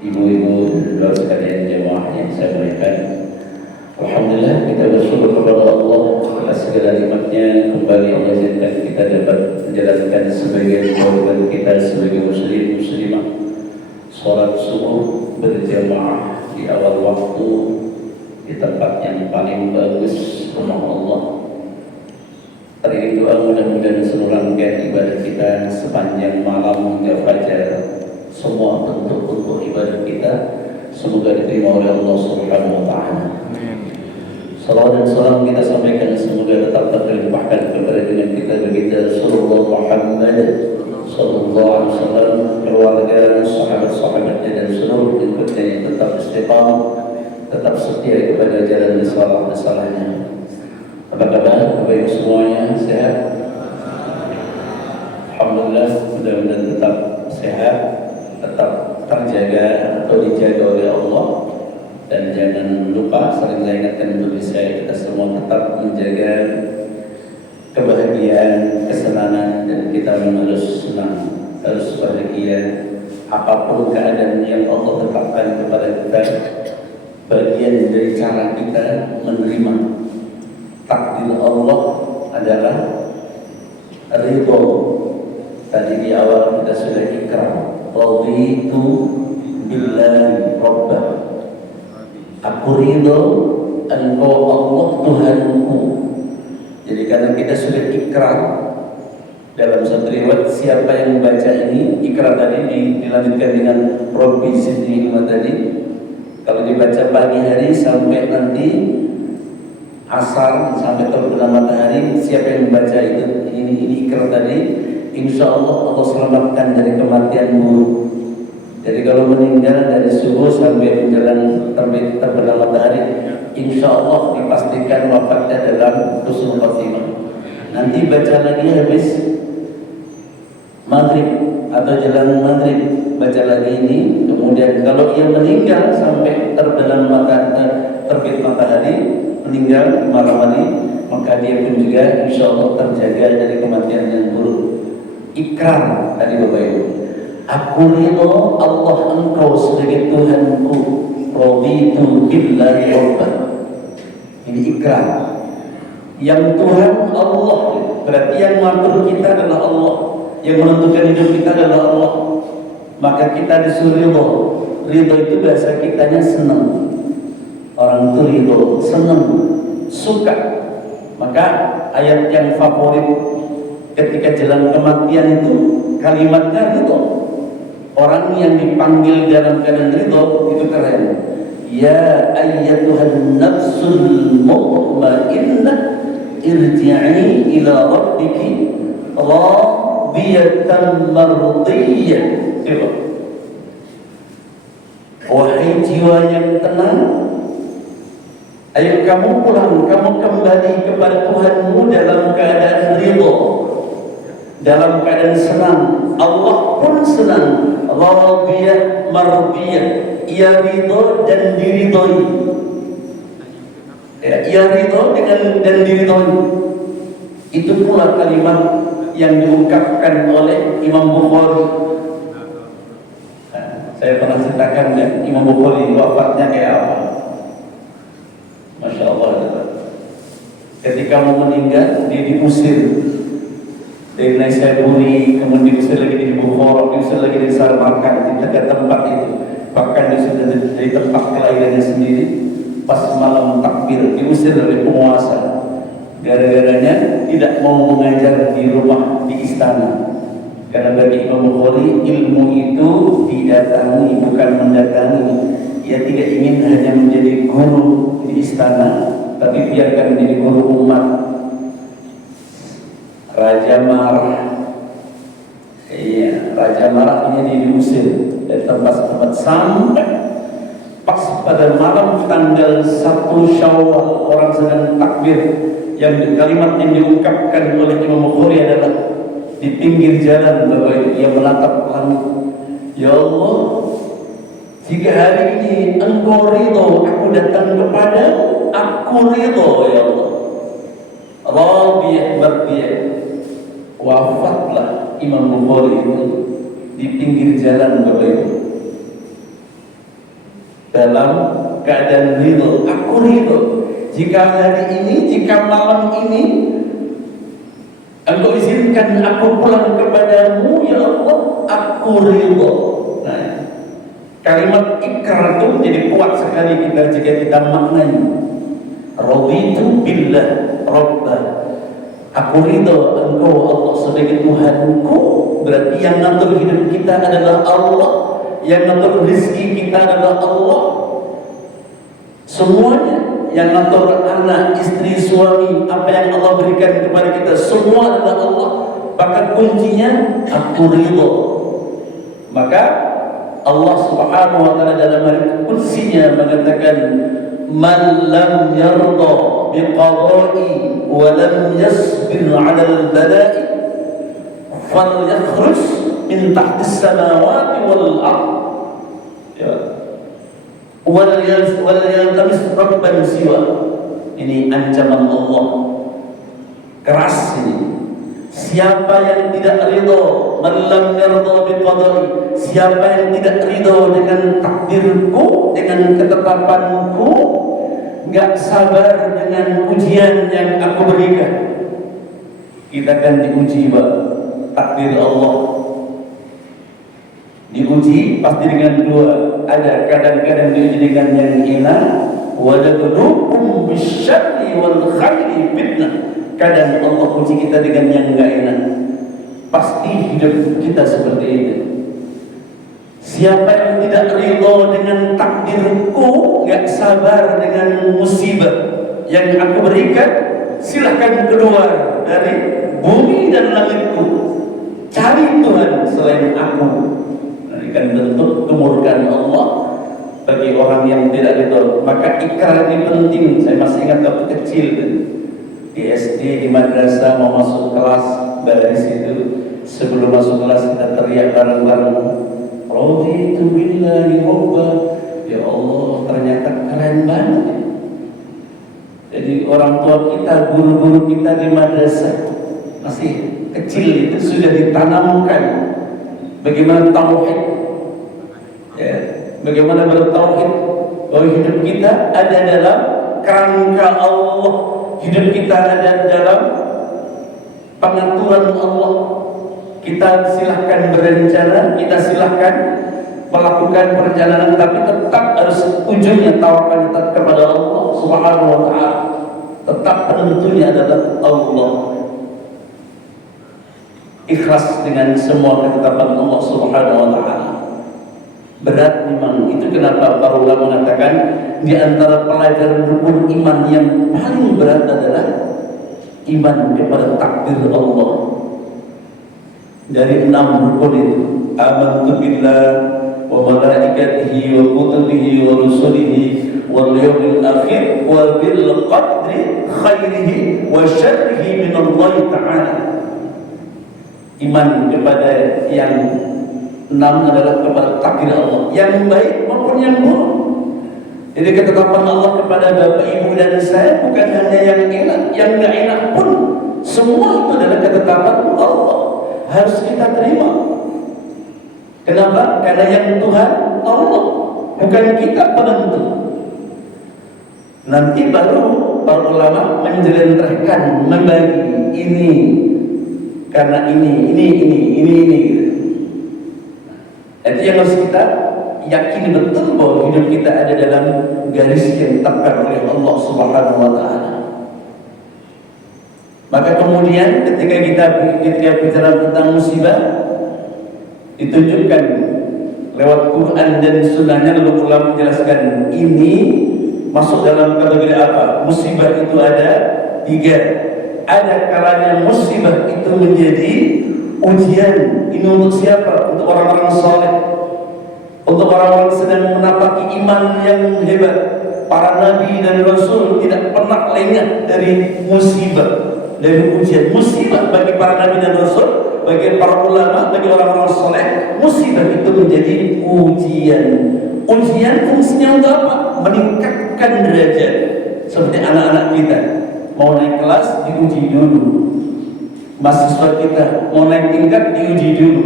ibu-ibu dan saudara sekalian jemaah yang saya muliakan. Alhamdulillah, kita bersyukur kepada Allah atas segala nikmatnya. Kembali Allah izinkan kita dapat menjalankan sebagian kewajiban kita sebagai muslim muslimah, sholat subuh berjamaah di awal waktu di tempat yang paling bagus, rumah Allah. Teriring doa mudah-mudahan seluruh rangkaian ibadah kita sepanjang malam hingga fajar, semua bentuk-bentuk ibadah kita semoga diterima oleh Allah Subhanahu wa taala. Salawat dan salam kita sampaikan semoga tetap terlimpahkan kepada dengan kita baginda Rasulullah Muhammad sallallahu alaihi wasallam, keluarga, sahabat-sahabatnya dan seluruh pengikutnya yang tetap istiqamah, tetap setia kepada jalan salahnya. Apa kabar Bapak Ibu semuanya, sehat? Alhamdulillah, mudah-mudahan tetap sehat, tetap terjaga atau dijaga oleh Allah. Dan jangan lupa, sering saya ingatkan untuk kita semua tetap menjaga kebahagiaan, kesenangan, dan kita memang harus senang, harus bahagia apapun keadaan yang Allah tetapkan kepada kita. Bagian dari cara kita menerima takdir Allah adalah ridho. Tadi di awal kita sudah ikrar, raditu billahi rabbah. Aku ridho engkau Allah Tuhanku. Jadi karena kita sudah ikrar, dalam satu riwayat siapa yang membaca ini, ikrar tadi dilanjutkan dengan Rabbi zidni ilma tadi. Kalau dibaca pagi hari sampai nanti asar sampai terbenam matahari, siapa yang membaca itu ini ikrar tadi, insya Allah Allah selamatkan dari kematian buruk. Jadi kalau meninggal dari subuh sampai menjelang terbenam matahari, insya Allah dipastikan wafatnya dalam husnul khotimah. Nanti baca lagi habis maghrib atau jelang maghrib, baca lagi ini. Kemudian kalau ia meninggal sampai terbit matahari, meninggal malam hari, maka dia pun juga insya Allah terjaga dari kematian yang buruk. Ikrar tadi Bapak Ibu, aku ridho Allah engkau sebagai Tuhanku, raditu billahi rabbah. Ini ikrar. Yang Tuhan Allah, berarti yang mengatur kita adalah Allah, yang menentukan hidup kita adalah Allah. Maka kita disuruh ridho. Ridho itu bahasa kitanya senang. Orang itu ridho, senang, suka. Maka ayat yang favorit ketika jelang kematian itu kalimatnya ridho. Orang yang dipanggil dalam keadaan ridho itu keren. Ya ayyatuhan nafsul mutmainnah irji'i ila rabbiki radiyatan mardiyah. Wahai jiwa yang tenang, ayo kamu pulang, kamu kembali kepada Tuhanmu dalam keadaan ridho, dalam keadaan senang. Allah pun senang. Radiyah mardiyah, ia ridho dan diridhoi. Ia ridho dan diridhoi. Itu pula kalimat yang diungkapkan oleh Imam Bukhari. Saya pernah ceritakan ya, Imam Bukhari wafatnya kayak apa? Masya Allah. Ketika mau meninggal, dia diusir dari Naisaburi, kemudian diusir lagi di Bukhara, diusir lagi di Samarkand, di tempat itu. Bahkan diusir dari tempat kelahirannya sendiri. Pas malam takbir, diusir oleh penguasa. Gara-garanya tidak mau mengajar di rumah, di istana. Karena bagi Imam Bukhari, ilmu itu didatangi, bukan mendatangi. Ia tidak ingin hanya menjadi guru di istana, tapi biarkan menjadi guru umat. Raja marah. Iya, raja marah, ini diusir dari tempat-tempat sampai pas pada malam tanggal 1 Syawal, orang sedang takbir. Yang kalimat yang diungkapkan oleh Imam Bukhari adalah di pinggir jalan, Bapak Ibu, yang menatap langit. Ya Allah, jika hari ini engkau ridho, aku datang kepada, aku ridho ya Allah. Radiyah mardiyah. Wafatlah Imam Bukhari itu di pinggir jalan, Bapak Ibu. dalam keadaan ridho. Aku ridho jika hari ini, jika malam ini Engkau izinkan aku pulang kepadamu, ya Allah, aku ridho. Nah, kalimat ikrar itu menjadi kuat sekali jika kita maknai. Raditu billah rabbah. Aku ridho Engkau Allah sebagai Tuhanku. Berarti yang ngatur hidup kita adalah Allah, yang ngatur rezeki kita adalah Allah. Semuanya yang ngatur anak, istri, suami, apa yang Allah berikan kepada kita, semua adalah Allah. Maka kuncinya aku ridho. Maka Allah Subhanahu wa taala dalam ayat kursinya mengatakan, man lam yarda biqada'i wa lam yasbir 'ala al-bala'i falyakhruj min tahti as-samawati wal ard. Ya. Wal yaltamis rabban siwa. Ini ancaman Allah keras ini. Siapa yang tidak ridho, man lam yarda biqada'i, siapa yang tidak ridho dengan takdirku, dengan ketetapanku, enggak sabar dengan ujian yang aku berikan. Kita akan diuji, Pak, takdir Allah. Diuji pasti dengan dua. Ada kadang-kadang diuji dengan yang enak, wa nabluukum bisyarri wal khairi fitnah. Kadang Allah uji kita dengan yang enggak enak. Pasti hidup kita seperti itu. Siapa yang tidak ridho dengan takdirku, enggak sabar dengan musibah yang aku berikan, silahkan keluar dari bumi dan langitku. Cari Tuhan selain aku. Kan bentuk kemurkaan Allah bagi orang yang tidak ridho. Maka ikrar ini penting. Saya masih ingat waktu kecil di SD, di madrasah, mau masuk kelas baris itu, sebelum masuk kelas kita teriak bareng-bareng, raditu billahi rabba. Ya Allah, ternyata keren banget. Jadi orang tua kita, guru-guru kita di madrasah masih kecil itu sudah ditanamkan bagaimana tauhid. Ya, bagaimana bertauhid bahwa hidup kita ada dalam kerangka Allah, hidup kita ada dalam pengaturan Allah. Kita silahkan berencana, kita silahkan melakukan perjalanan, tapi tetap harus ujungnya tawakal tetap kepada Allah Subhanahu wa taala. Tetap penentunya adalah Allah. Ikhlas dengan semua ketetapan Allah Subhanahu wa taala. Berat memang. Itu kenapa para ulama mengatakan di antara pelajaran rukun iman yang paling berat adalah iman kepada takdir Allah. Dari 6 rukun itu, amantu billah wa malaikatihi wa kutubihi wa rusulihi wal yawmil akhir wa bil qadri khairihi wa syarrihi min Allah ta'ala. Iman kepada yang 6 adalah kepada takdir Allah, yang baik maupun yang buruk. Jadi ketetapan Allah kepada Bapak, Ibu dan saya bukan hanya yang enak, yang enggak enak pun semua itu adalah ketetapan Allah, harus kita terima. Kenapa? Karena yang Tuhan Allah, bukan kita penentu. Nanti baru para ulama menjelentrehkan, membagi ini karena ini. Itu yang harus kita yakini betul bahwa hidup kita ada dalam garis yang ditetapkan oleh Allah Subhanahu wa taala. Maka kemudian ketika kita bicara tentang musibah, ditunjukkan lewat Quran dan Sunnahnya, lalu ulama menjelaskan ini masuk dalam kategori apa? Musibah itu ada 3. Ada kalanya musibah itu menjadi ujian. Ini untuk siapa? Untuk orang-orang saleh, untuk orang-orang sedang menapaki iman yang hebat. Para nabi dan rasul tidak pernah lengah dari musibah, dari ujian. Musibah bagi para nabi dan rasul, bagi para ulama, bagi orang-orang saleh, musibah itu menjadi ujian. Ujian fungsinya untuk apa? Meningkatkan derajat. Seperti anak-anak kita mau naik kelas, diuji dulu. Mahasiswa kita mau naik tingkat, diuji dulu.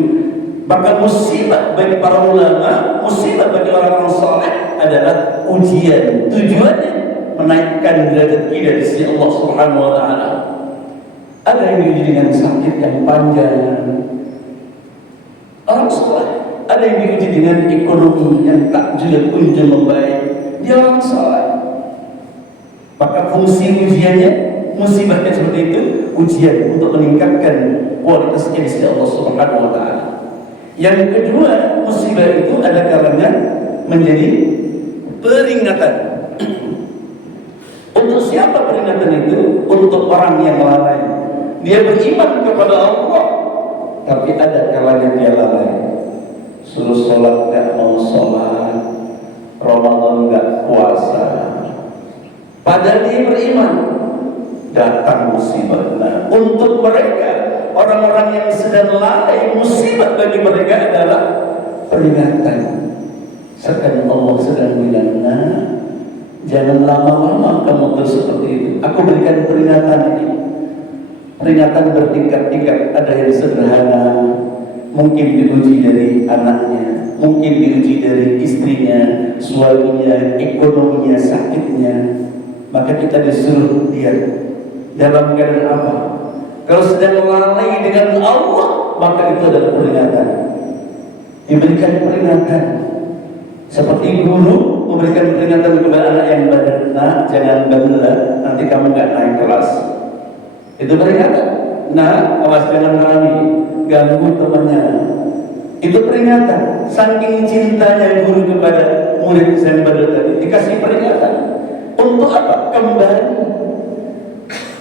Maka musibah bagi para ulama, musibah bagi orang-orang saleh adalah ujian. Tujuannya menaikkan derajat kita di sisi Allah Subhanahu wa taala. Ada yang diuji dengan sakit yang panjang, orang soleh. Ada yang diuji dengan ekonomi yang tak juga kunjung membaik, dia orang soleh. Maka fungsi ujiannya, musibahnya seperti itu, ujian untuk meningkatkan kualitasnya di sisi Allah Subhanahu wa taala. Yang kedua, musibah itu ada kalanya menjadi peringatan. Untuk siapa peringatan itu? Untuk orang yang lalai. Dia beriman kepada Allah, tapi ada kalanya dia lalai. Suruh sholat gak mau sholat, Ramadan gak puasa, padahal dia beriman. Datang musibah. Nah, untuk mereka, orang-orang yang sedang lalai, musibah bagi mereka adalah peringatan. Sekarang Allah sedang bilang, nah, jangan lama-lama kamu terus seperti itu. Aku berikan peringatan ini. Peringatan bertingkat-tingkat. Ada yang sederhana, mungkin diuji dari anaknya, mungkin diuji dari istrinya, suaminya, ekonominya, sakitnya. Maka kita disuruh dia dalam keadaan apa? Kalau sedang lalai dengan Allah, maka itu adalah peringatan. Diberikan peringatan. Seperti guru memberikan peringatan kepada anak yang bandel, nah jangan bandel, nanti kamu gak naik kelas. Itu peringatan. Nah, awas jangan berani ganggu temannya. Itu peringatan. Saking cintanya guru kepada murid yang bandel tadi, dikasih peringatan. Untuk apa? Kembali.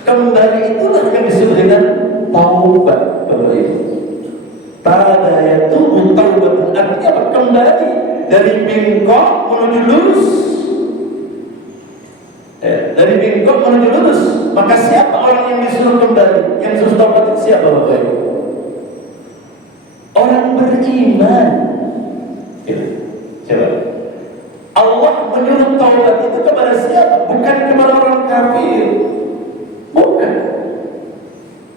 Kembali itulah yang disebut dengan taubat, Bapak Ibu. Tadayatubu taubat, artinya apa? Kembali dari bengkok menuju lurus. Dari bengkok menuju lurus. Maka siapa orang yang disuruh kembali? Yang disuruh taubat itu siapa, Bapak Ibu? Orang beriman. Coba. Allah menyuruh taubat itu kepada siapa? Bukan kepada orang kafir. Bukan.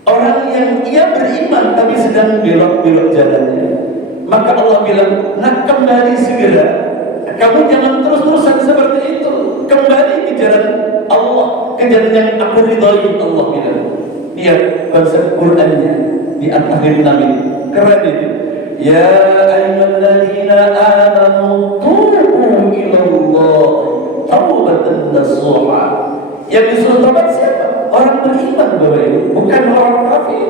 Orang yang ia beriman tapi sedang belok-belok jalannya. Maka Allah bilang, nak kembali segera. Kamu jangan terus-terusan seperti itu. Kembali ke jalan Allah, ke jalan yang aku ridhai. Allah bilang. Lihat konsep Qur'annya di akhir Nabi. Keren itu. Ya ayyuhalladzina amanu tubu ilallah taubatan nasuha. Yang disuruh taubat siapa? Orang beriman, Bapak Ibu, bukan orang kafir.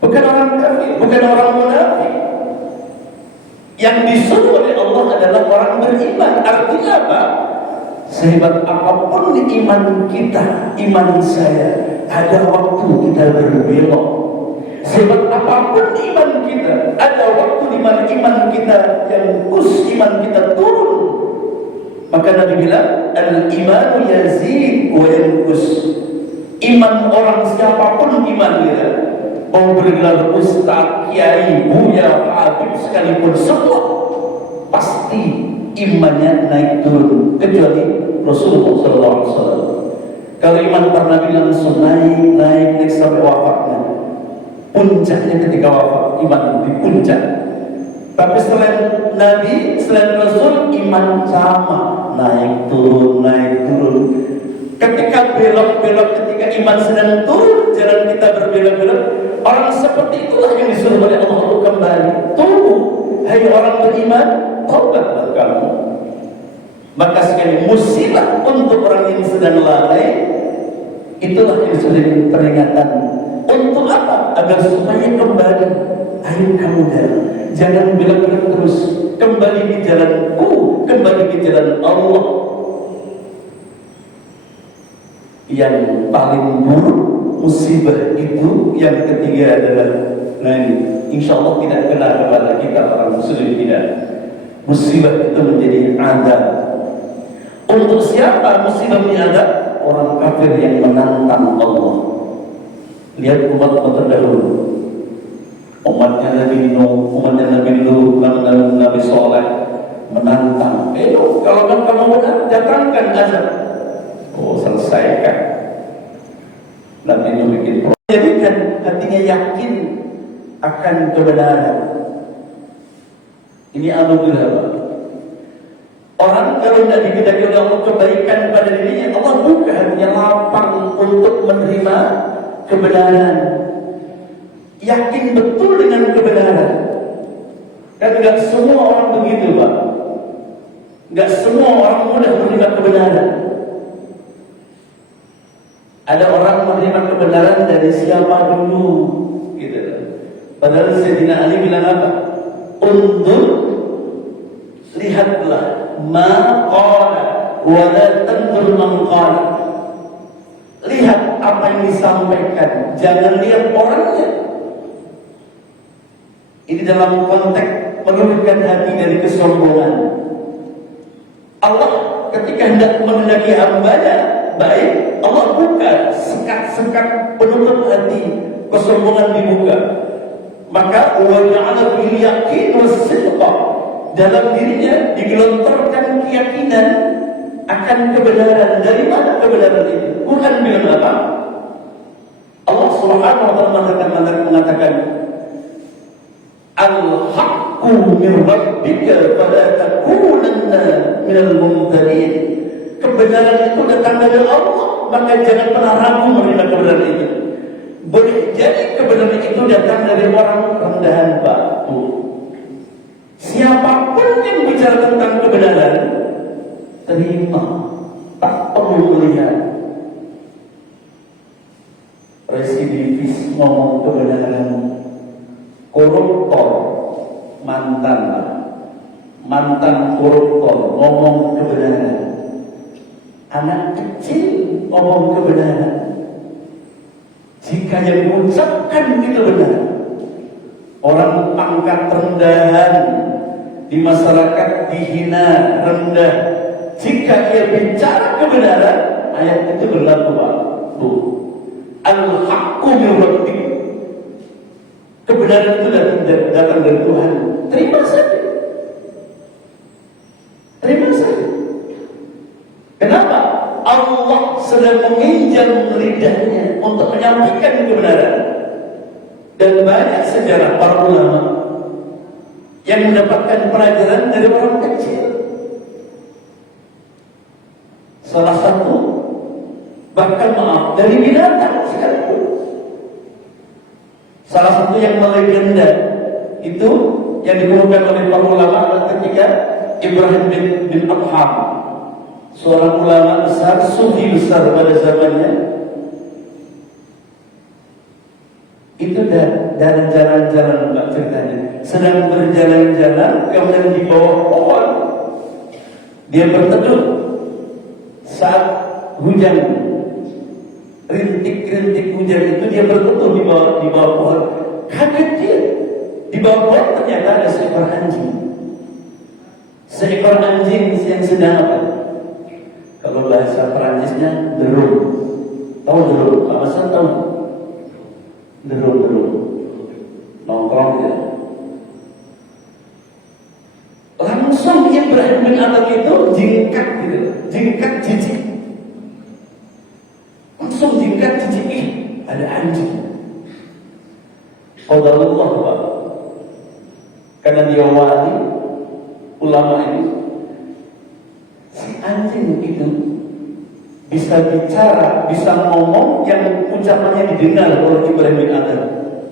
Bukan orang kafir, bukan orang munafik. Yang disuruh oleh Allah adalah orang beriman. Artinya apa? Sehebat apapun iman kita, iman saya, ada waktu kita berbelok. Sehebat apapun iman kita, ada waktu di mana iman kita yang iman kita turun. Maka Nabi bilang, al-imanu yazid wa yanqus. Iman orang siapapun iman dia, mau bergelar ustaz, kiai, buya, habib sekalipun, semua pasti imannya naik turun, kecuali Rasulullah SAW. Kalau iman para nabi langsung naik sampai wafatnya. Puncaknya ketika wafat, iman di puncak. Tapi selain Nabi, selain Rasul, iman sama, naik turun. Ketika belok-belok, ketika iman sedang turun, jalan kita berbelok-belok, orang seperti itulah yang disuruh oleh Allah untuk kembali. Tunggu, hai orang beriman, taubatlah kamu. Maka sekali musibah untuk orang yang sedang lalai, itulah yang disebut peringatan. Untuk apa? Agar supaya kembali. Ayo kamu jangan belok-belok terus. Kembali di jalanku, kembali di jalan Allah. Yang paling buruk musibah itu, yang ketiga adalah, nah ini, insya Allah tidak kena kepada kita orang muslim, tidak. Musibah itu menjadi adab. Untuk siapa musibah ini adab? Orang kafir yang menantang Allah. Lihat umat terdahulu, umatnya Nabi Nuh, umatnya Nabi Lut, Nabi Soleh menantang. Kalau kamu benar, datangkan azab. Oh, selesaikan. Nabi Nuh bikin program. Jadikan hatinya yakin akan kebenaran. Ini anugerah, Pak. Orang kalau tidak dikehendaki oleh Allah kebaikan pada dirinya, Allah buka hatinya lapang untuk menerima kebenaran. Yakin betul dengan kebenaran. Kan nggak semua orang begitu, Pak. Nggak semua orang mudah menerima kebenaran. Ada orang menerima kebenaran dari siapa dulu, gitu. Padahal Sayyidina Ali bilang apa? Undur, lihatlah, ma qala wa la tandur man qala. Lihat apa yang disampaikan, jangan lihat orangnya. Ini dalam konteks meluluhkan hati dari kesombongan. Allah ketika hendak menghendaki hambanya baik, Allah buka sekat-sekat penutup hati, kesombongan dibuka. Maka wa ja'ala bil yaqin was-sidqa, dalam dirinya digelontorkan keyakinan akan kebenaran. Dari mana kebenaran itu? Quran bilang apa? Allah Subhanahu wa taala mengatakan al-haqqu min rabbika fala takunanna minal mumtarin. Kebenaran itu datang dari Allah, maka jangan pernah ragu menerima kebenaran itu. Boleh jadi kebenaran itu datang dari orang rendahan batu. Siapapun yang bicara tentang kebenaran, terima, tak perlu melihat. Residivis ngomong kebenaran, koruptor mantan koruptor ngomong kebenaran, anak kecil ngomong kebenaran. Jika yang mengucapkan itu benar, orang pangkat rendahan di masyarakat dihina, rendah, jika dia bicara kebenaran, ayat itu berlaku, Pak. Al-haqqu min rabbik. Kebenaran itu datang dari Tuhan. Terima saja. Terima saja. Kenapa? Allah sedang menginjam lidahnya untuk menyampaikan kebenaran. Dan banyak sejarah para ulama yang mendapatkan pelajaran dari orang kecil. Salah satu, bahkan maaf, dari binatang sekalipun. Salah satu yang melegenda itu yang dikemukakan oleh para ulama ketika Ibrahim bin Adham, seorang ulama besar, sufi besar pada zamannya, itu dari jalan-jalan, Mbak, ceritanya sedang berjalan-jalan, kemudian di bawah pohon dia berteduh saat hujan, rintik-rintik hujan itu dia berteduh di bawah pohon. Kaget dia, di bawah pohon ternyata ada seekor anjing. Seekor anjing yang sedang apa? Kalau bahasa Perancisnya derung. Tahu derung? Apa sih tahu? Derung. Nongkrong ya. Langsung Ibrahim bin Adham itu jingkat gitu, jijik. Langsung jingkat jijik, ada anjing. Qadarullah, Pak. Karena dia wali, ulama ini, si anjing itu bisa bicara, bisa ngomong yang ucapannya didengar oleh Ibrahim bin Adham.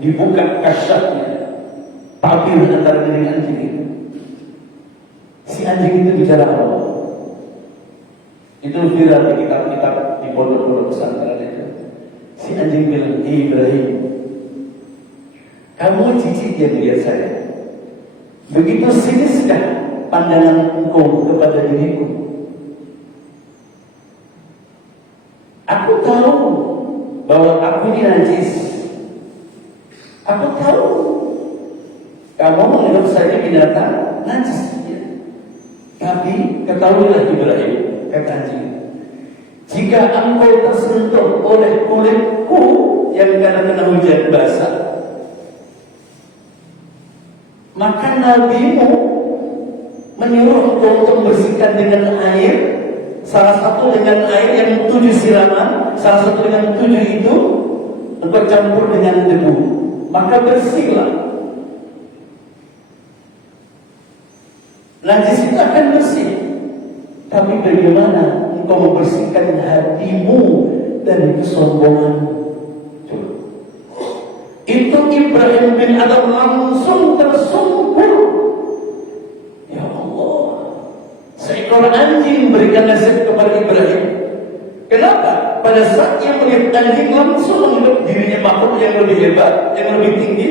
Dibuka kasyafnya, tabir antara diri anjing itu. Si anjing itu bicara apa? Itu viral di kitab-kitab di pondok-pondok pesantren itu. Si anjing bilang, Ibrahim, kamu jijik ya melihat saya. Begitu siniskah pandangan engkau kepada diriku? Aku tahu bahwa aku ini najis. Aku tahu kamu menganggap saya binatang najis. Tapi ketahuilah Ibrahim, kata anjing, jika engkau tersentuh oleh kulitku yang kena hujan basah, maka nabimu menyuruh engkau untuk membersihkan dengan air, salah satu dengan air yang 7 siraman, salah satu dengan 7 itu engkau campur dengan debu, maka bersihlah. Najis itu akan bersih. Tapi bagaimana engkau membersihkan hatimu dari kesombongan? Itu Ibrahim bin Adam langsung tersungkur. Ya Allah, seekor anjing berikan nasihat kepada Ibrahim. Kenapa? Pada saat ia melihat anjing langsung menganggap dirinya makhluk yang lebih hebat, yang lebih tinggi.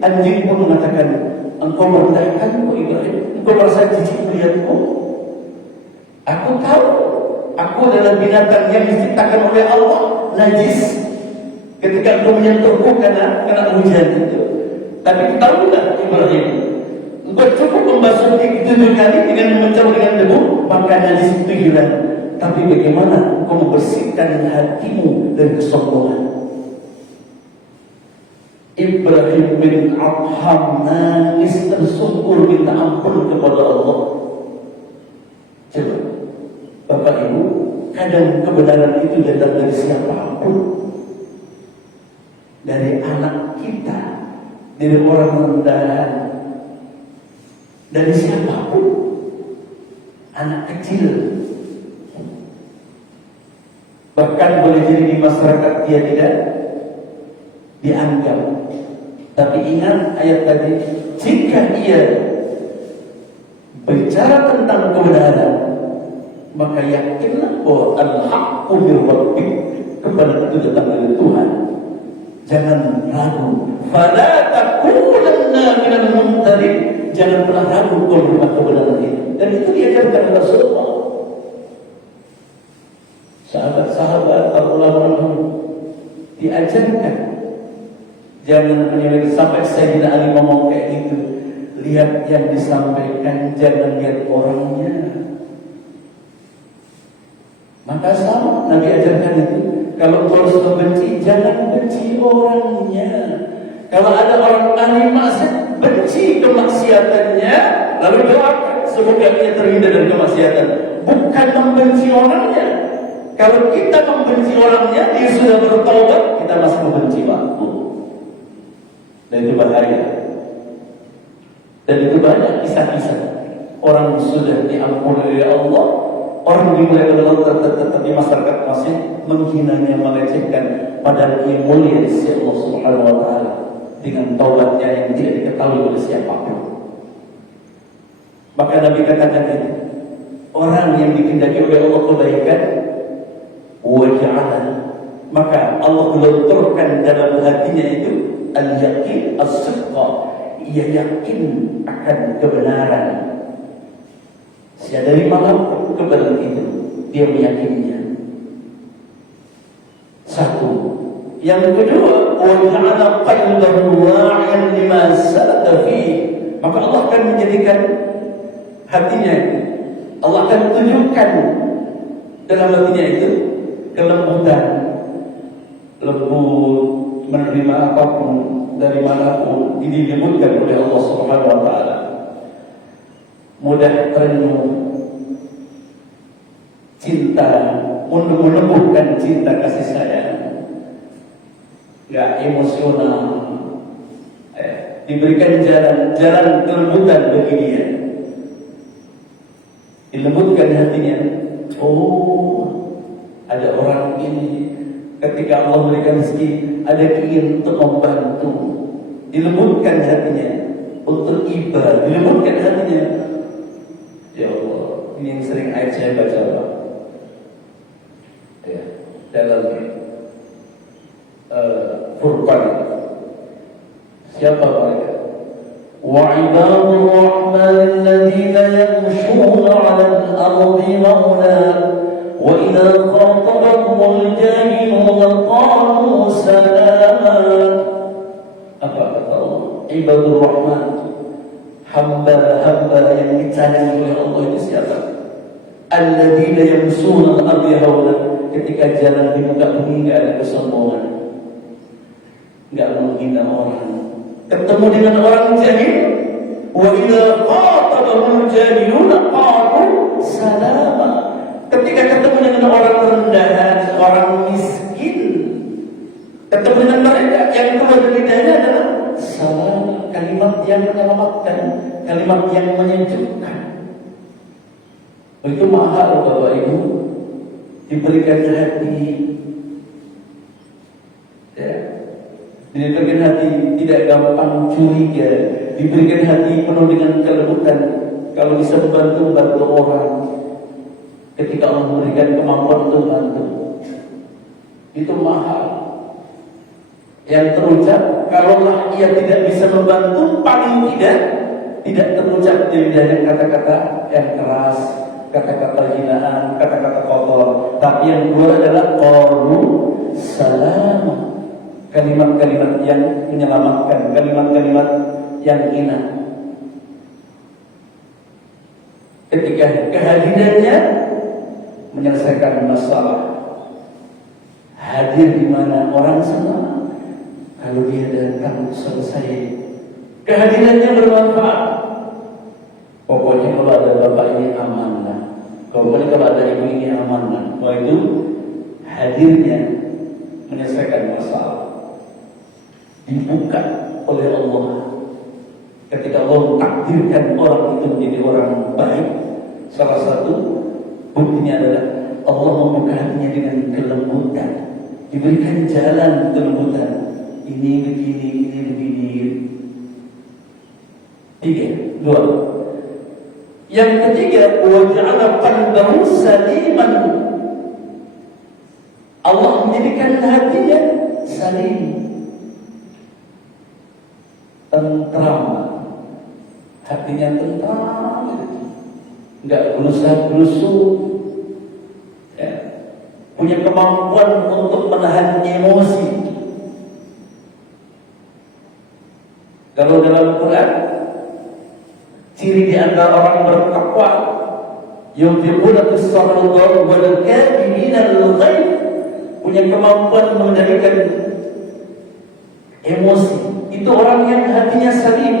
Anjing pun mengatakan, engkau merendahkanku Ibrahim, engkau merasa jijik melihatku. Aku tahu, aku adalah binatang yang diciptakan oleh Allah, najis. Ketika engkau menyentuhku karena hujan itu. Tapi tahulah Ibrahim, engkau cukup membasuh 7 kali dengan mencampur dengan debu, maka najis itu hilang. Tapi bagaimana engkau membersihkan hatimu dari kesombongan? Ibrahim bin Adham nangis tersungkur minta ampun kepada Allah. Coba, Bapak Ibu, kadang kebenaran itu datang dari siapapun, dari anak kita, dari orang rendahan, dari siapapun, anak kecil. Bahkan boleh jadi di masyarakat dia tidak dianggap. Tapi ingat ayat tadi, jika ia bicara tentang kebenaran, maka yakinlah bahwa al-haqqu min rabbik, kebenaran itu datang dari Tuhan. Jangan ragu. Fala takunanna minal mumtarin, jangan pernah ragu kalau menerima kebenaran itu. Dan itu diajarkan Rasulullah. Sahabat-sahabat ulama diajarkan, jangan menyelidiki. Sampai Sayyidina Ali ngomong kayak gitu, lihat yang disampaikan, jangan lihat orangnya. Maka sama Nabi ajarkan itu, kalau kau sudah benci, jangan benci orangnya. Kalau ada orang ahli maksiat, benci kemaksiatannya, lalu doakan semoga dia terhindar dari kemaksiatan, bukan membenci orangnya. Kalau kita membenci orangnya, dia sudah bertobat, kita masih membenci waktu. Dan itu bahaya. Dan itu banyak kisah-kisah orang sudah diampuni oleh Allah, orang dimulai oleh Allah, tetap di masyarakat masih menghinanya, melecehkan, padahal ia mulia di sisi Allah Subhanahu wa Ta'ala dengan taubatnya yang tidak diketahui oleh siapapun. Maka Nabi katakan itu, orang yang dikehendaki oleh Allah kebaikan, waja'ala, maka Allah gelontorkan dalam hatinya itu al-yaqin as-sidqa, ia yakin akan kebenaran. Dari mana kebenaran itu dia meyakininya. Satu. Yang kedua, waja'ala qalbahu wa'iyan lima salaka fihi, maka Allah akan menjadikan hatinya itu, Allah akan tunjukkan dalam hatinya itu kelembutan, lembut, menerima apapun dari manapun, ini dilembutkan oleh Allah Subhanahu wa Ta'ala. Mudah terenyuh, cinta, menumbuhkan cinta kasih sayang, nggak emosional, diberikan jalan kelembutan bagi dia, dilembutkan hatinya. Oh, ada orang ini, ketika Allah memberikan rezeki, ada keinginan untuk membantu, dilembutkan hatinya untuk ibadah, dilembutkan hatinya. Ya Allah, ini yang sering ayat saya baca, Pak. Ya, dalam Furqan, siapa mereka? Wa ibadur rahman alladhina yamshuna 'alal ardi mauna wa idza khatabahumul jahiluna qalu salama. Apa kata Allah? Ibadur rahman, hamba-hamba yang disayangi oleh Allah itu siapa? Alladzina yamshuna 'alal ardi hauna, ketika jalan di muka bumi enggak ada kesombongan, enggak menghina orang. Ketemu dengan orang jahil, wa idza khatabahumul jahiluna qalu salama. Ketika ketemu dengan orang rendahan, orang miskin, ketemu dengan mereka, yang keluar dari lidahnya adalah salam, kalimat yang menyelamatkan, kalimat yang menyejukkan. Itu mahal Bapak Ibu, diberikan hati, ya, diberikan hati tidak gampang curiga, diberikan hati penuh dengan kelembutan. Kalau bisa membantu orang, ketika Allah memberikan kemampuan untuk bantu, itu mahal. Yang terucap, kalaulah ia tidak bisa membantu, paling tidak terucap di lidahnya kata-kata yang keras, kata-kata hinaan, kata-kata kotor. Tapi yang keluar adalah qalu salam, kalimat-kalimat yang menyelamatkan, kalimat-kalimat yang indah. Ketika kehadirannya menyelesaikan masalah, hadir di mana orang senang. Kalau dia datang selesai, kehadirannya bermanfaat. Pokoknya kalau ada bapak ini amanah, pokoknya kalau ada ibu ini amanah. Wah, itu hadirnya menyelesaikan masalah, dibuka oleh Allah. Ketika Allah takdirkan orang itu menjadi orang baik, salah satu buktinya adalah Allah membuka hatinya dengan kelembutan, diberikan jalan kelembutan. Ini begini, ini begini. 3, 2. Yang ketiga, waja'ala qalbahu saliman. Allah menjadikan hatinya salim, tentram, hatinya tentram, enggak gerusa-gerusu, ya. Punya kemampuan untuk menahan emosi. Kalau dalam Quran, ciri di antara orang bertakwa, yunfiquna fis-sarra'i wal kadhimina al-ghayz, punya kemampuan mengendalikan emosi. Itu orang yang hatinya salim.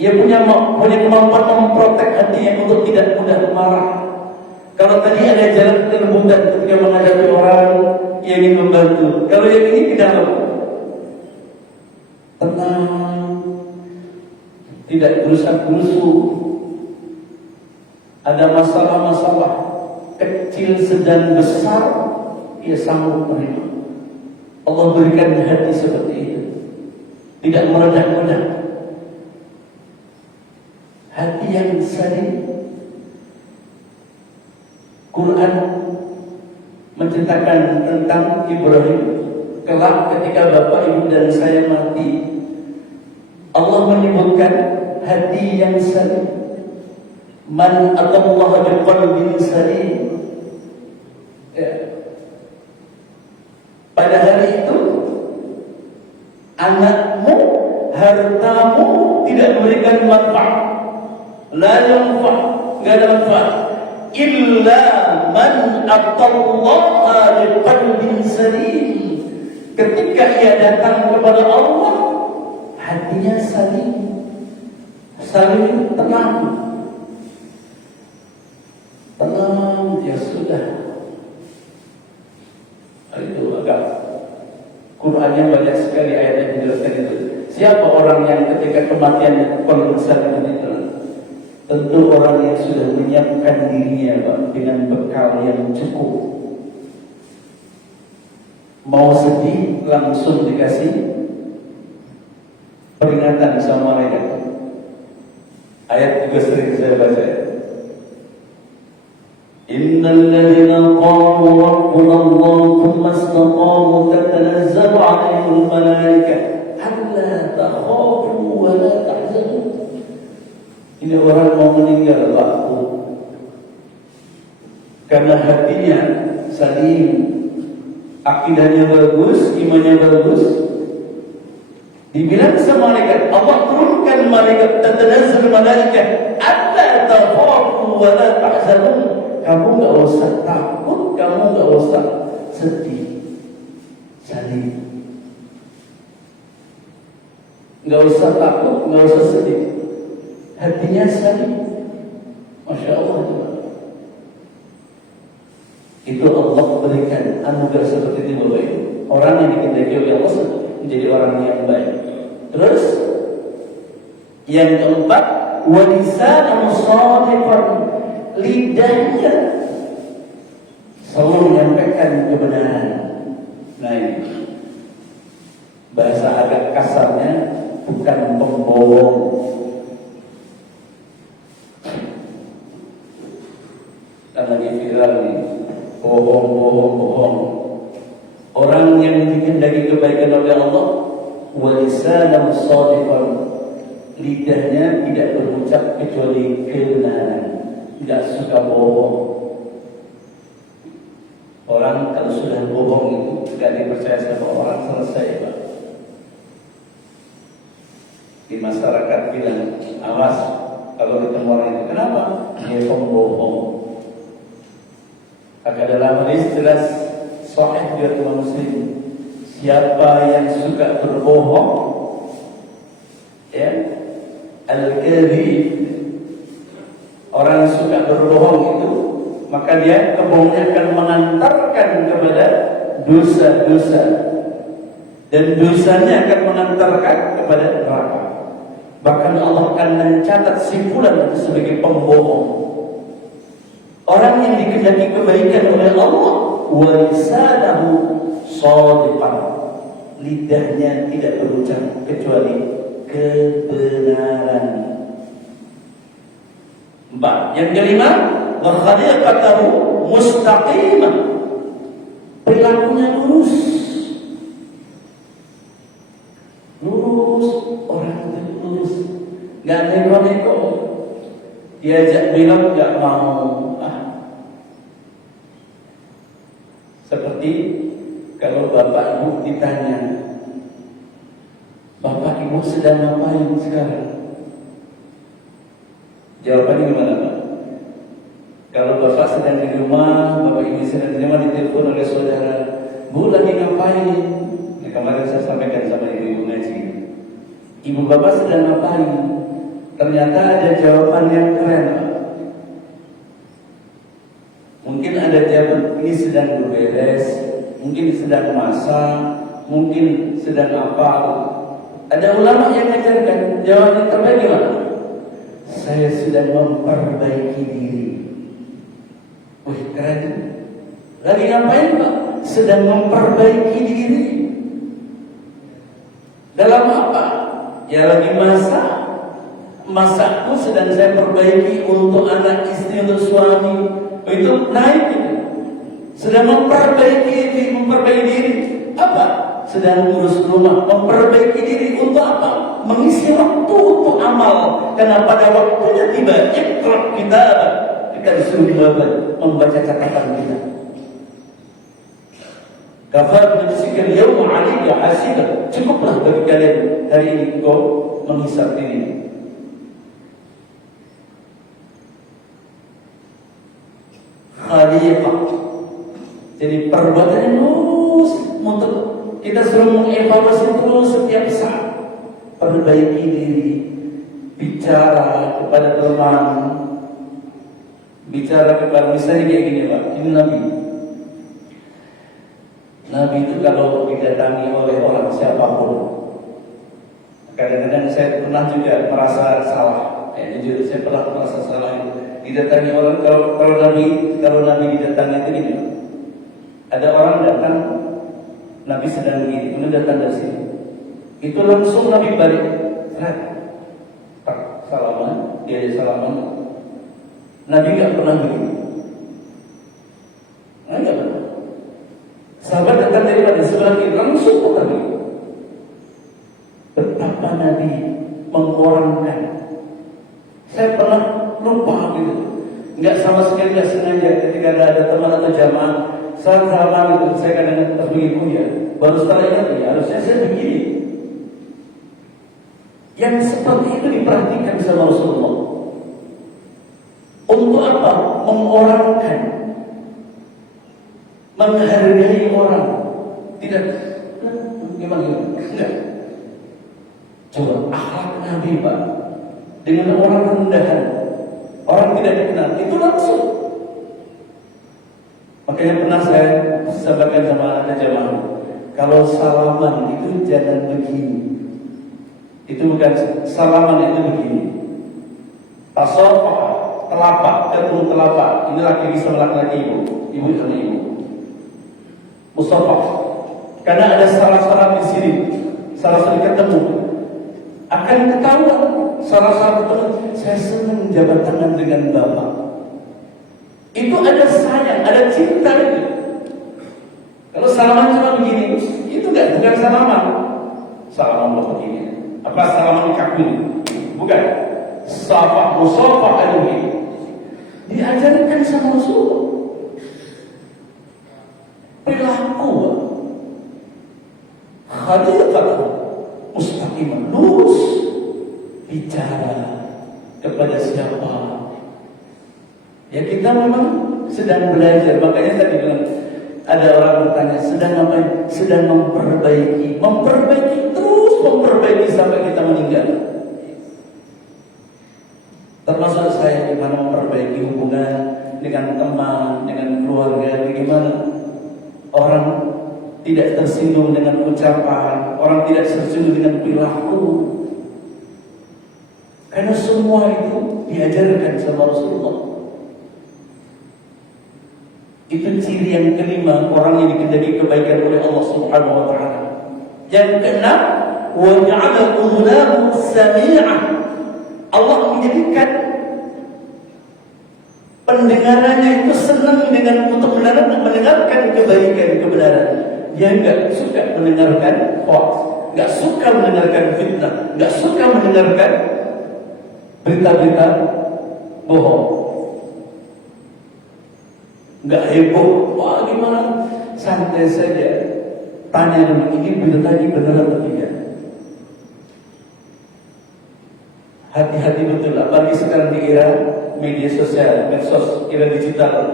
Ia punya kemampuan memprotek hatinya untuk tidak mudah marah. Kalau tadi ada jalan kelembutan ketika menghadapi orang yang ingin membantu, kalau yang ini tidak tenang, tidak gerusak-gerusu. Ada masalah-masalah kecil, sedang, besar, ia sanggup menerima. Allah berikan hati seperti itu, tidak meledak-ledak, hati yang saling. Quran menceritakan tentang Ibrahim kelak ketika bapak ibu dan saya mati. Allah menyebutkan hati yang salim. Man atallaha biqalbin salim. Ya. Pada hari itu anakmu, hartamu tidak memberikan manfaat. La yanfa', enggak ada manfaat. Illa man atallaha biqalbin salim. Ketika ia datang kepada Allah, hatinya salim, salim tenang, ya sudah. Itu agak Qurannya banyak sekali ayat yang menjelaskan itu. Siapa orang yang ketika kematian qalbun salim itu? Tentu orang yang sudah menyiapkan dirinya, Pak, dengan bekal yang cukup. Mau sedih langsung dikasih peringatan sama mereka. Ayat juga sering saya baca. Innal ladzina qalu rabbuna Allah tsumma istaqamu tatanazzalu 'alaihimul malaikah alla takhafu wa la tahzanu. Ini orang mau meninggal waktu karena hatinya salim, akidahnya bagus, imannya bagus. Dibilang sama malaikat, Allah turunkan malaikat, tatanazzal malaikat, alla takhafu wa la tahzanun. Kamu enggak usah takut, kamu enggak usah sedih. Salim. Enggak usah takut, enggak usah sedih. Hatinya salim. Masya Allah. Itu Allah berikan anugerah seperti itu, Bapak Ibu. Orang yang dikehendaki oleh Allah menjadi orang yang baik. Terus yang keempat, wa lisanan shadiqan, lidahnya selalu menyampaikan kebenaran. Nah ini bahasa agak kasarnya, bukan pembohong. Dan lagi viral nih, bohong. Orang yang dikehendaki kebaikan oleh Allah, wa lisanan shadiqan, lidahnya tidak berucap kecuali kebenaran, tidak suka bohong. Orang kalau sudah bohong itu tidak dipercaya sama orang, selesai Pak. Di masyarakat bilang, awas kalau ketemu orang itu, kenapa? Dia pembohong. Maka dalam hadis jelas sahih riwayat Muslim, siapa yang suka berbohong, ya, al-kadhib, orang yang suka berbohong itu, maka dia kebohongannya akan mengantarkan kepada dosa-dosa, dan dosanya akan mengantarkan kepada neraka. Bahkan Allah akan mencatat simpulan itu sebagai pembohong. Orang yang dikehendaki kebaikan oleh Allah, wa lisanahu shadiqan, lidahnya tidak berucap kecuali kebenaran. 4. Yang kelima, wa khaliqatahu mustaqimah, perilakunya lurus. Orang itu lurus, nggak neko-neko. Diajak bilang nggak mau. Seperti kalau bapak ibu ditanya, bapak ibu sedang ngapain sekarang? Jawabannya gimana Pak? Kalau bapak sedang di rumah, bapak ibu sedang di rumah, ditelepon oleh saudara, Bu lagi ngapain? Nah, kemarin saya sampaikan sama ibu ngaji, ibu bapak sedang ngapain? Ternyata ada jawaban yang keren Pak. Mungkin ada jawaban, ini sedang berberes, mungkin sedang masak, mungkin sedang apa. Ada ulama yang mengajarkan jawaban yang terbaik gimana? Saya sedang memperbaiki diri. Wih, keren. Lagi ngapain Pak? Sedang memperbaiki diri. Dalam apa? Ya lagi masak. Masakku sedang saya perbaiki untuk anak, istri, untuk suami. Itu naik itu. Sedang memperbaiki diri. Apa? Sedang mengurus rumah, memperbaiki diri untuk apa? Mengisi waktu untuk amal. Karena pada waktunya tiba, iqra kita disuruh membaca catatan kita. Kafar binafsika al-yawma 'alayka hasiba. Cukuplah bagi kalian hari ini kau menghisap diri. Khaliqah, jadi perbuatan lurus, untuk kita suruh mengevaluasi terus setiap saat. Perbaiki diri, bicara kepada teman, bicara kepada, misalnya kayak gini Pak, ini Nabi itu kalau didatangi oleh orang siapapun, kadang-kadang saya pernah juga merasa salah. Jujur saya pernah merasa salah itu. Didatangi orang, kalau Nabi didatangi itu gini, ada orang datang, Nabi sedang begini, kemudian datang dari sini, itu langsung Nabi balik, salaman, dia salaman. Nabi nggak pernah begini, nggak pernah. Sahabat datang dari sebelah kiri, langsung ke Nabi. Betapa Nabi mengorangkan. Saya pernah lupa gitu, nggak sama sekali, nggak sengaja ketika ada teman atau jamaah saat salam itu, saya kadang-kadang terbegitu ya, baru setelah ingat ya harusnya saya begini. Yang seperti itu diperhatikan sama Rasulullah. Untuk apa? Mengorangkan, menghargai orang. Tidak gimana? Enggak. Coba akhlak Nabi Pak, dengan orang rendahan, orang tidak dikenal, itu langsung. Makanya pernah saya sampaikan sama ada jamaah, kalau salaman itu jangan begini. Itu bukan salaman, itu begini. Tasofah, telapak, ketemu telapak. Ini laki bisa laki ibu, ibu sama ibu. Musafah, karena ada salah-salah di sini, salah-salah ketemu. Akan ketahuan salah-salah ketemu. Saya senang jabat tangan dengan bapak. Itu ada sayang, ada cinta itu. Kalau salaman cuma begini, itu bukan salaman. Salaman begini. Apa salaman kaku? Bukan. Safah, musafah ini diajarkan sama Rasulullah. Perilaku khaliqat mustaqimah, lurus bicara kepada siapa. Ya kita memang sedang belajar. Makanya tadi bilang ada orang bertanya, sedang apa? Sedang memperbaiki terus memperbaiki sampai kita meninggal. Termasuk saya gimana memperbaiki hubungan dengan teman, dengan keluarga, bagaimana orang tidak tersinggung dengan ucapan, orang tidak tersinggung dengan perilaku. Karena semua itu diajarkan sama Rasulullah. Itu ciri yang kelima, orang yang dikendaki kebaikan oleh Allah Subhanahu wa taala. Yang keenam, wa ja'ala udhunahu sami'ah. Allah menjadikan pendengarannya itu senang dengan untuk mendengarkan kebaikan, kebenaran. Dia enggak suka mendengarkan hoax, enggak suka mendengarkan fitnah, enggak suka mendengarkan berita-berita bohong. Enggak heboh, wah gimana? Santai saja. Tanya dulu, ini berita ini benar atau tidak? Hati-hati betul, apalagi sekarang di era media sosial, medsos, era digital.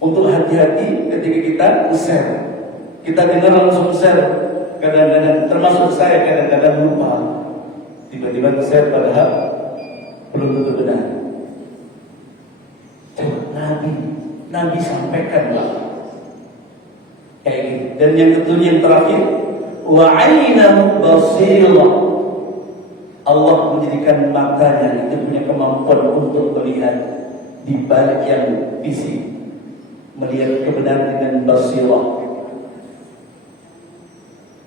Untuk hati-hati ketika kita share, kita dengar langsung share. Kadang-kadang, termasuk saya kadang-kadang lupa, tiba-tiba share padahal belum tentu benar. Coba Nabi sampaikanlah kayak gitu. Dan yang ketujuh, yang terakhir, wa 'ainahu basirah. Allah menjadikan matanya itu punya kemampuan untuk melihat di balik yang fisik, melihat kebenaran dengan basirah.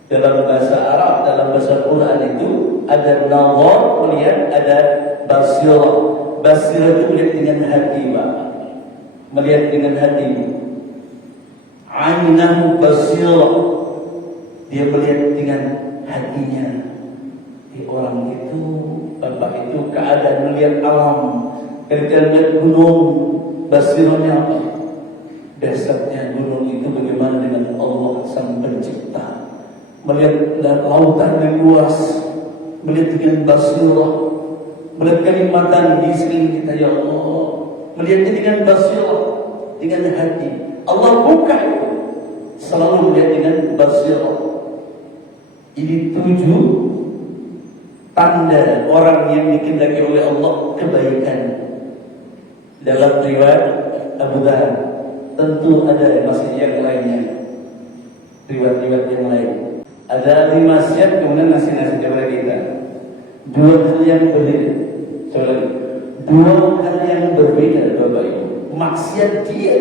Dalam bahasa Arab, dalam bahasa Quran itu ada nazar, melihat, ada basirah. Basirah itu melihat dengan hati, Pak. Melihat dengan hati. Ainahu basirah. Dia melihat dengan hatinya. Orang itu, bapak itu keadaan melihat alam. Ketika melihat gunung, basirahnya apa? Dasarnya gunung itu bagaimana dengan Allah Sang Pencipta. Melihat lautan yang luas, melihat dengan basirah, melihat kenikmatan di sekeliling kita, ya Allah. Melihatnya dengan basirah, dengan hati. Allah buka itu, selalu melihat dengan basirah. Ini 7 tanda orang yang dikehendaki oleh Allah kebaikan. Dalam riwayat Abu Dhar, tentu ada masih yang lainnya, riwayat-riwayat yang lain. Ada 5 siap, kemudian nasi-nasi kepada kita. 2 hal yang berbeda. Coba, 2 hal yang berbeda, Bapak Ibu. Maksiat dia,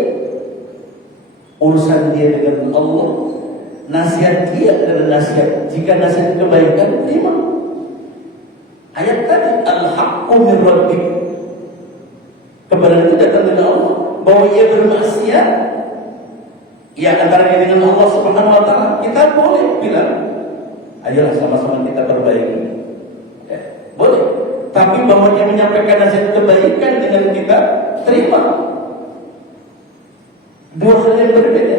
urusan dia dengan Allah. Nasihat dia adalah nasihat. Jika nasihat kebaikan, terima. Ayat tadi, al-haqqu min rabbik. Kebenaran itu datang dari Allah. Bahwa ia bermaksiat, ya antara dia dengan Allah Subhanahu wa taala, kita boleh bilang, ayolah sama-sama kita perbaiki. Ya, boleh. Tapi bahwa dia menyampaikan nasihat kebaikan dengan kita, terima. 2 hal yang berbeda.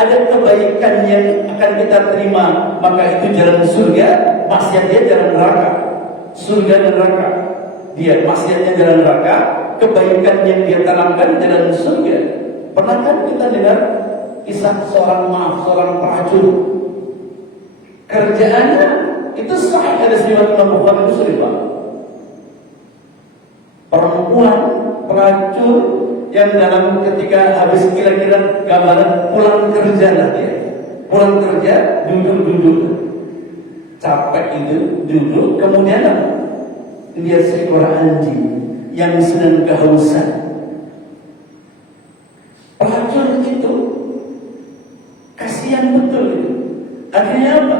Ada kebaikan yang akan kita terima, maka itu jalan surga. Maksiat dia jalan neraka. Surga dan neraka. Dia maksiatnya jalan neraka, kebaikan yang dia tanamkan jalan surga. Pernah kan kita dengar kisah seorang pelacur? Kerjaannya itu sahih, ada riwayat Imam Bukhari Muslim, Pak. Perempuan pelacur yang dalam ketika habis kira-kira gambaran pulang kerja lah dia. Pulang kerja, duduk. Capek itu, duduk, kemudian lihat seekor anjing. yang sedang kehausan. Pelacur itu kasihan betul itu. Akhirnya apa?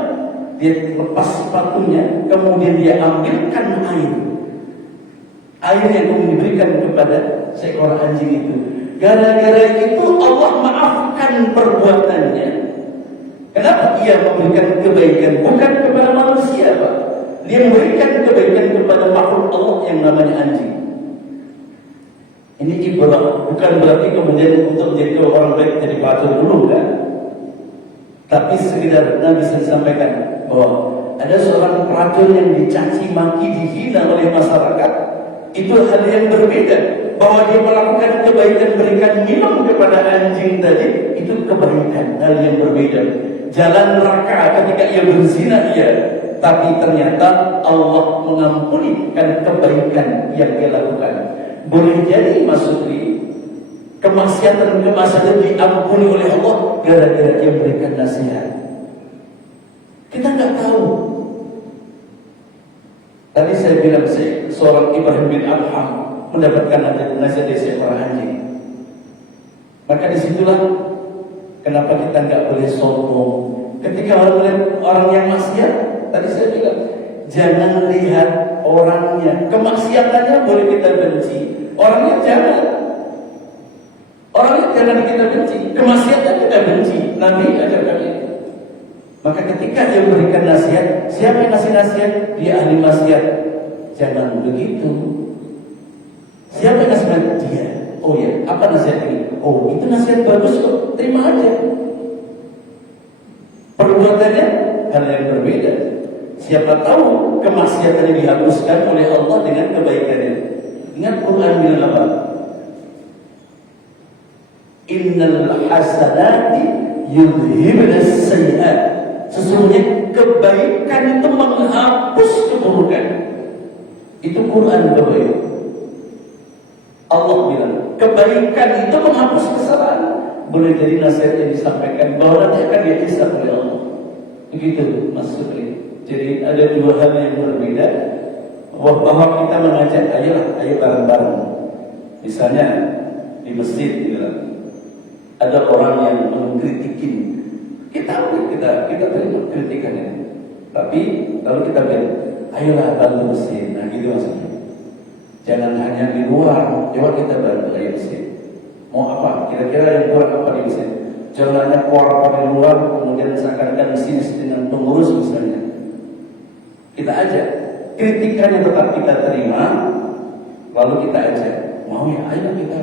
Dia lepas sepatunya, kemudian dia ambilkan air. Air yang diberikan kepada seekor anjing itu. Gara-gara itu Allah maafkan perbuatannya. Kenapa? Ia memberikan kebaikan bukan kepada manusia, Pak. Dia memberikan kebaikan kepada makhluk Allah yang namanya anjing. Ini ibarat, bukan berarti kemudian untuk menjadi orang baik jadi pelacur dulu, kan? Tapi sekedar Nabi sampaikan bahwa ada seorang pelacur yang dicaci maki, dihina oleh masyarakat. Itu hal yang berbeda. Bahwa dia melakukan kebaikan, berikan minum kepada anjing tadi, itu kebaikan, hal yang berbeda. Jalan neraka ketika ia berzina, iya, tapi ternyata Allah mengampuni kan kebaikan yang dia lakukan. Boleh jadi masuk di kemaksiatan diampuni oleh Allah gara-gara dia memberikan nasihat. Kita nggak tahu. Tadi saya bilang seorang Ibrahim bin Adham mendapatkan nasihat dari seorang anjing. Maka disitulah kenapa kita nggak boleh sombong. Ketika orang yang maksiat, tadi saya bilang jangan lihat orangnya, kemaksiatannya boleh kita benci, orangnya jangan. Orangnya jangan kita benci, kemaksiatan kita benci. Nabi ajarkan itu. Maka ketika dia memberikan nasihat, siapa yang ngasih nasihat? Dia ahli maksiat. Jangan begitu. Siapa yang ngasih nasihat? Dia. Oh ya, apa nasihat ini? Oh, itu nasihat bagus kok. Terima aja. Perbuatannya hal yang berbeda. Siapa tahu kemaksiatan yang dihapuskan oleh Allah dengan kebaikannya. Ingat Quran bilang apa? Innal hasanati yudhibnas sayyi'at. Sesungguhnya kebaikan itu menghapus keburukan. Itu Quran Bapak Ibu. Allah bilang kebaikan itu menghapus kesalahan. Boleh jadi nasihat yang disampaikan bahwa nanti akan dihisab oleh Allah. Begitu Mas Sutri. Jadi ada dua hal yang berbeda. Bahwa kita mengajak ayo bareng-bareng. Misalnya di masjid gitu. Ada orang yang mengkritikin, kita terima kritikannya. Tapi lalu kita bilang, ayolah bantu masjid. Nah gitu maksudnya. Jangan hanya di luar, coba kita bantu ayo masjid. Mau apa? Kira-kira yang kurang apa di masjid? Jangan hanya keluar di luar, kemudian seakan-akan mesin dengan pengurus misalnya. Kita ajak, kritikannya tetap kita terima, lalu kita ajak. Mau ya, ayo kita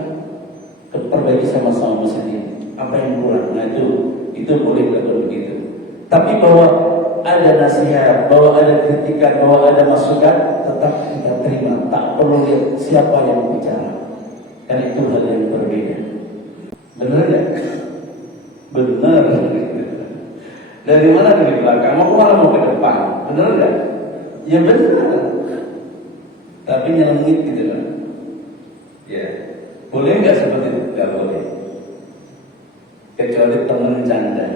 perbaiki sama-sama masjid ini. Apa yang kurang? Nah itu boleh kalau begitu. Tapi bahwa ada nasihat, bahwa ada kritikan, bahwa ada masukan, tetap kita terima. Tak perlu lihat siapa yang bicara. Karena itu hal yang berbeda. Benar ya? Benar. Dari mana dari belakang? Mau kemana mau ke depan? Benar ya? Ya benar. Tapi nyelengit gitu kan? Ya. Boleh nggak seperti itu? Nggak boleh. Kecuali teman canda.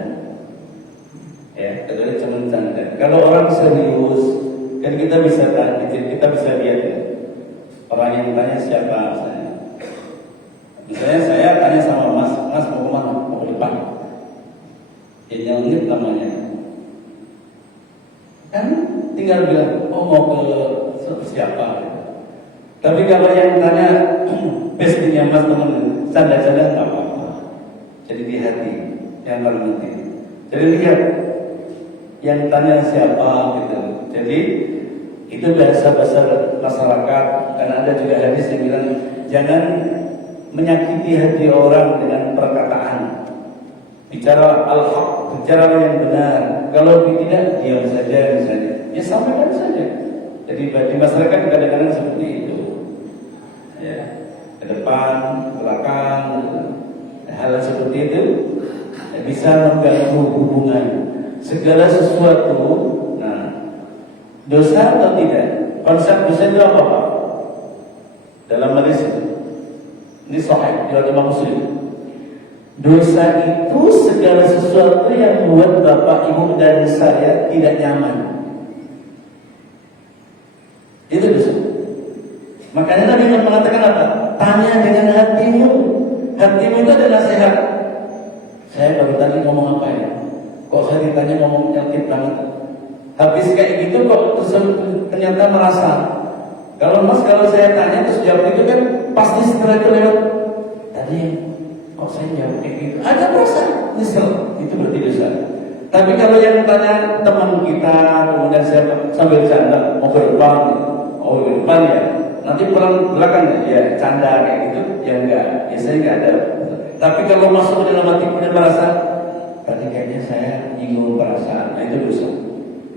Ya, kecuali teman canda. Kalau orang serius, kan kita bisa lihat ya. Orang yang tanya siapa misalnya. Misalnya saya tanya sama Mas mau kemana? Mau ke depan. Ya nyelengit namanya. Kan tinggal bilang, oh mau ke siapa? Tapi kalau yang tanya bestinya Mas teman canda-canda nggak apa-apa. Jadi di hati yang nanti. Jadi lihat yang tanya siapa gitu. Jadi itu bahasa-bahasa masyarakat. Karena ada juga hadis yang bilang jangan menyakiti hati orang dengan perkataan. Bicara al-haq, bicara yang benar. Kalau tidak, diam saja misalnya. Ya sampaikan saja. Jadi di masyarakat kadang-kadang seperti itu. Ya, ke depan, ke belakang, hal seperti itu bisa mengganggu hubungan. Segala sesuatu, nah, dosa atau tidak? Konsep dosa itu apa Pak? Dalam hadis ini sahih riwayat Imam Muslim. Dosa itu segala sesuatu yang membuat Bapak, Ibu dan saya tidak nyaman. Itu dosa. Makanya Nabi mengatakan apa? Tanya dengan hatimu. Hatimu itu ada nasihat. Saya baru tadi ngomong apa ya? Kok saya ditanya ngomong nyelkit banget? Habis kayak gitu kok ternyata merasa. Kalau saya tanya terus jawab itu kan pasti setelah itu lewat. Tadi kok saya jawab kayak gitu? Ada perasaan nyesel. Itu berarti dosa. Tapi kalau yang tanya teman kita, kemudian saya sambil canda, mau ke depan, oh ke depan ya. Nanti pulang belakang ya canda kayak gitu, ya enggak, biasanya enggak ada. Tapi kalau masuk ke dalam hati kemudian merasa, tadi kayaknya saya nyinggung perasaan, nah itu dosa.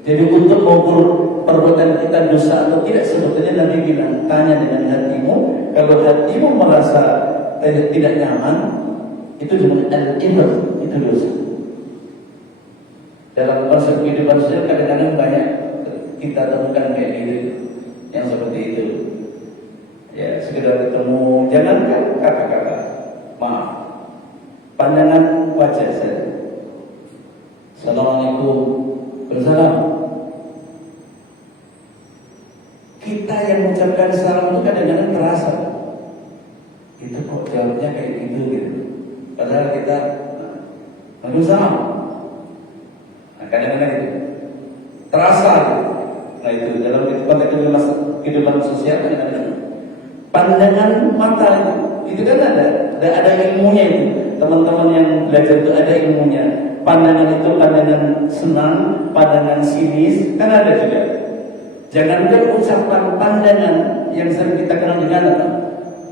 Jadi untuk mengukur perbuatan kita dosa atau tidak, sebetulnya Nabi bilang, tanya dengan hatimu. Kalau hatimu merasa tidak nyaman, itu disebut al-ibr, itu dosa. Dalam konsep kehidupan sosial kadang-kadang banyak kita temukan kayak gitu, yang seperti itu. Ya, sekedar ketemu, jangankan kata-kata, maaf, pandangan wajah saja. Assalamualaikum, bersalam. Kita yang mengucapkan salam itu kadang-kadang terasa, itu kok jawabnya kayak gitu. Padahal kita salam. Nah, kadang-kadang itu terasa. Nah itu dalam konteks kehidupan sosial kadang-kadang. Pandangan mata itu kan ada ilmunya itu. Teman-teman yang belajar itu ada ilmunya. Pandangan itu pandangan senang, pandangan sinis, kan ada juga. Jangankan ucapan, pandangan yang sering kita kenal dengan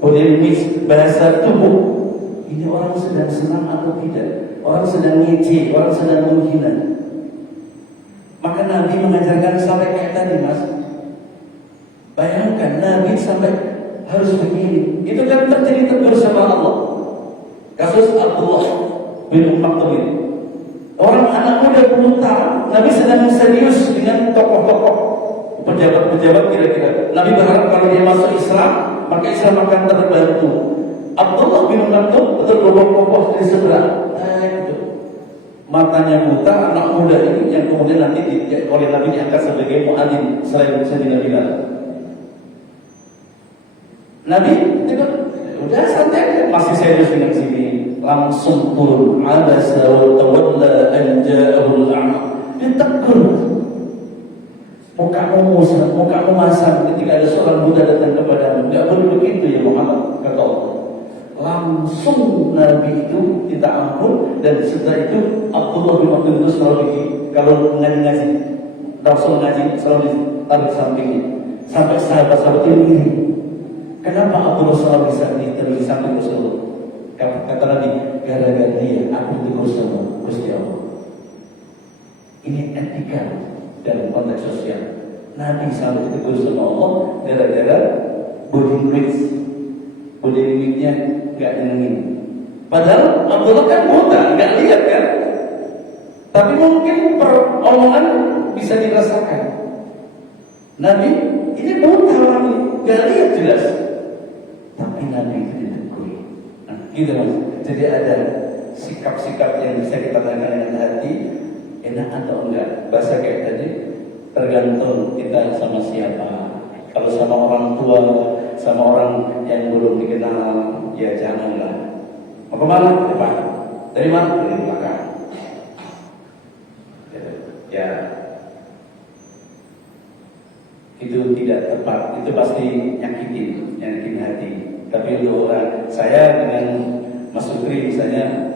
body language, bahasa tubuh. Ini orang sedang senang atau tidak? Orang sedang ngejek, orang sedang menghina. Maka Nabi mengajarkan sampai kayak tadi, Mas. Bayangkan Nabi sampai harus begini. Itu kan terjadi tegur sama Allah. Kasus Abdullah bin Maktum ini. Orang anak muda buta, Nabi sedang serius dengan tokoh-tokoh pejabat-pejabat kira-kira. Nabi berharap kalau dia masuk Islam, maka Islam akan terbantu. Abdullah bin Maktum betul kokoh di sebelah. Matanya buta, anak muda ini yang kemudian nanti oleh Nabi diangkat sebagai muadzin selain Sayyidina Bilal. Nabi itu udah santai aja, masih serius dengan sini, langsung turun. Abasa wa tawalla an ja'ahul a'ma. Ditegur. Mukamu masam ketika ada seorang Buddha datang kepadamu. Enggak boleh begitu ya Muhammad, kata Allah. Langsung Nabi itu minta ampun, dan setelah itu Abdullah bin Maktum itu selalu kalau ngaji Rasul ngaji selalu ditaruh sampingnya sampai sahabat-sahabat ini iri. Kenapa Abdullah selalu bisa ditaruh di samping Rasulullah? Kata Nabi, gara-gara dia aku ditegur sama Gusti Allah. Ini etika dalam konteks sosial. Nabi selalu ditegur sama Allah gara-gara body language-nya nggak nyenengin. Padahal Abdullah kan buta, nggak lihat kan. Tapi mungkin omongan bisa dirasakan. Nabi ini buta orang ini, nggak lihat jelas. Tapi Nabi itu ditegur. Nah, gitu Mas. Jadi ada sikap-sikap yang bisa kita tanyakan dengan hati, enak atau enggak. Bahasa kayak tadi, tergantung kita sama siapa. Kalau sama orang tua, sama orang yang belum dikenal, ya janganlah. Mau kemana? Depan. Dari mana? Dari belakang. Ya, itu tidak tepat. Itu pasti nyakitin hati. Tapi untuk orang, saya dengan Mas Sukri misalnya,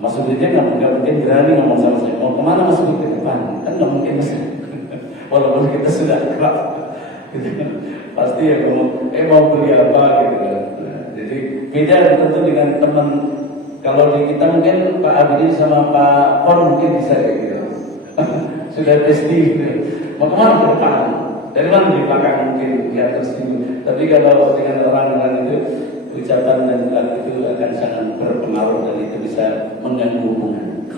Mas Sukri dia nggak mungkin berani ngomong sama saya. Mau kemana Mas Sukri? Ke depan. Kan nggak mungkin Mas. Walaupun kita sudah kerap. Pasti ya mau beli apa gitu kan. Jadi beda tentu dengan teman. Kalau di kita mungkin Pak Abdi sama Pak Pon mungkin bisa kayak gitu. Sudah pasti gitu. Mau kemana? Ke depan. Dari mana? Di belakang mungkin di atas itu. Tapi kalau dengan orang-orang itu ucapan dan gerak itu akan sangat berpengaruh dan itu bisa mengganggu hubungan.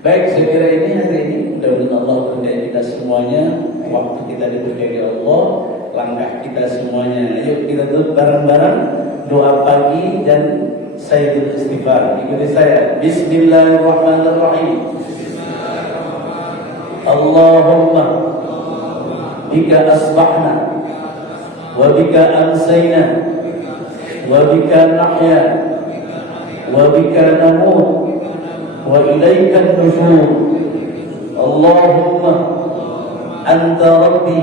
Baik, saya kira ini hari ini mudah-mudahan Allah berkati kita semuanya. Waktu kita diberkahi Allah, langkah kita semuanya. Ayo kita duduk bareng-bareng doa pagi dan sayyidul istighfar. Ikuti saya. Bismillahirrahmanirrahim. Allahumma bika asbahna wa bika amsayna wa bika nahya wa bika namut wa ilaika an-nushur. Allahumma anta rabbi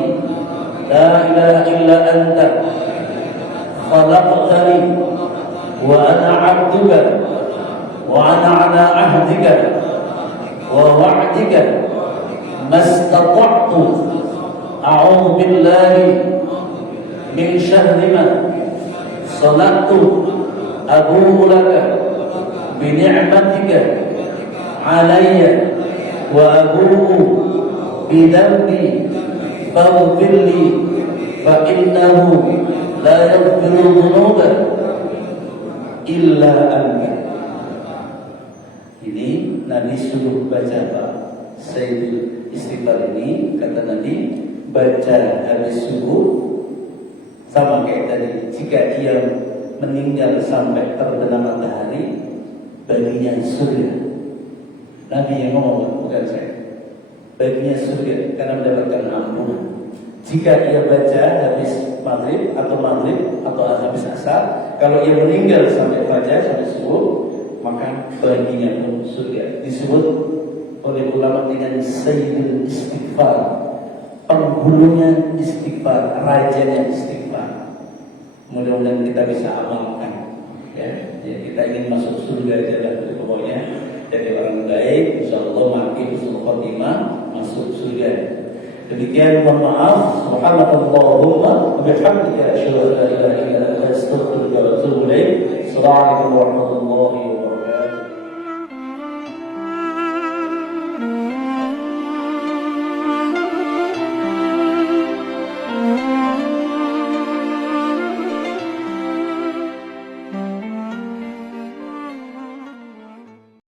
la ilaha illa anta khalaqtani wa ana 'abduka wa ana 'ala 'ahdika wa wa'dika mastata'tu a'udzu billahi min syarri ma sana'tu abu'u laka bi ni'matika 'alayya wa abu'u bi dhanbi faghfir li fa innahu la yaghfiru dhunuba illa anta. Ini Nabi suruh baca Pak Sayyidul Istighfar ini, kata Nabi baca habis subuh sama kayak tadi. Jika ia meninggal sampai terbenam matahari, baginya surga. Nabi yang ngomong, bukan saya. Baginya surga karena mendapatkan ampunan. Jika ia baca habis maghrib atau habis asar, kalau ia meninggal sampai fajar sampai subuh, maka baginya pun surga. Disebut oleh ulama dengan Sayyidul Istighfar, penghulunya istighfar, rajanya istighfar. Mudah-mudahan kita bisa amalkan, ya. Kita ingin masuk surga aja pokoknya. Jadi orang baik, insyaallah mati husnul khotimah, masuk surga. Demikian, mohon maaf. Subhanallahumma wa bihamdika asyhadu an la ilaha illa anta astaghfiruka wa atubu ilaik. Assalamualaikum warahmatullahi wabarakatuh.